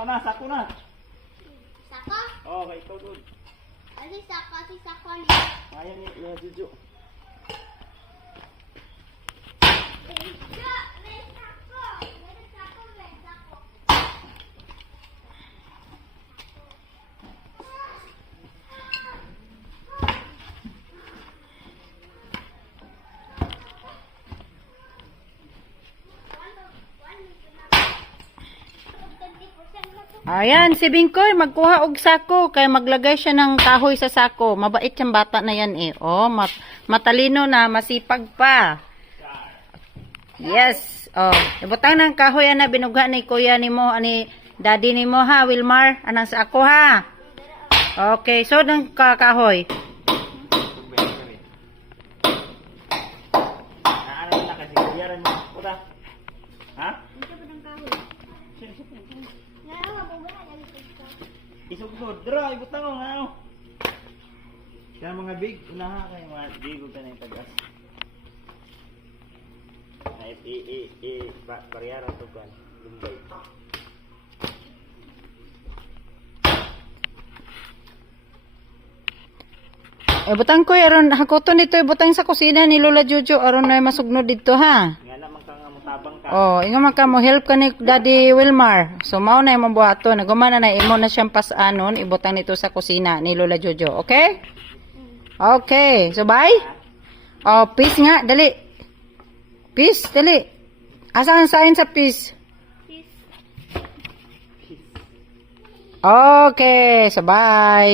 Sako na, sako na. Sako? Oh, kay ikaw good. Si sako ni. Ayan ni Juju. Ayan, si Bingkoy, magkuha og sako, kay maglagay siya ng kahoy sa sako. Mabait siyang bata na yan eh. Oh, matalino na, masipag pa. Yes. Oh, ibutang ng kahoy na binugha ni kuya nimo, ani daddy nimo ha, Wilmar, anang sa ako ha. Okay, so ng kahoy. Ano na kasi kuyaran mo. Puta. Ha? Isugod, dra, ibutang mo nga. Kaya mga big, unaha kayo mga big, huwag ka na yung tagas. Pariyaran to kan, lumbay. Butang ko aron hakoton dito ibutang sa kusina ni Lola Jojo aron na masugnod dito ha. Nga naman kang mutabang ka. Oh, ingon man ka mo help ka ni Daddy Wilmar. So mao na imong buhaton, nagumana na imo na siyang pasanon ibutang nito sa kusina ni Lola Jojo, okay? Okay, so bye. Oh, peace nga, dali. Peace, dali. Asa ang sign sa peace? Okay, so bye.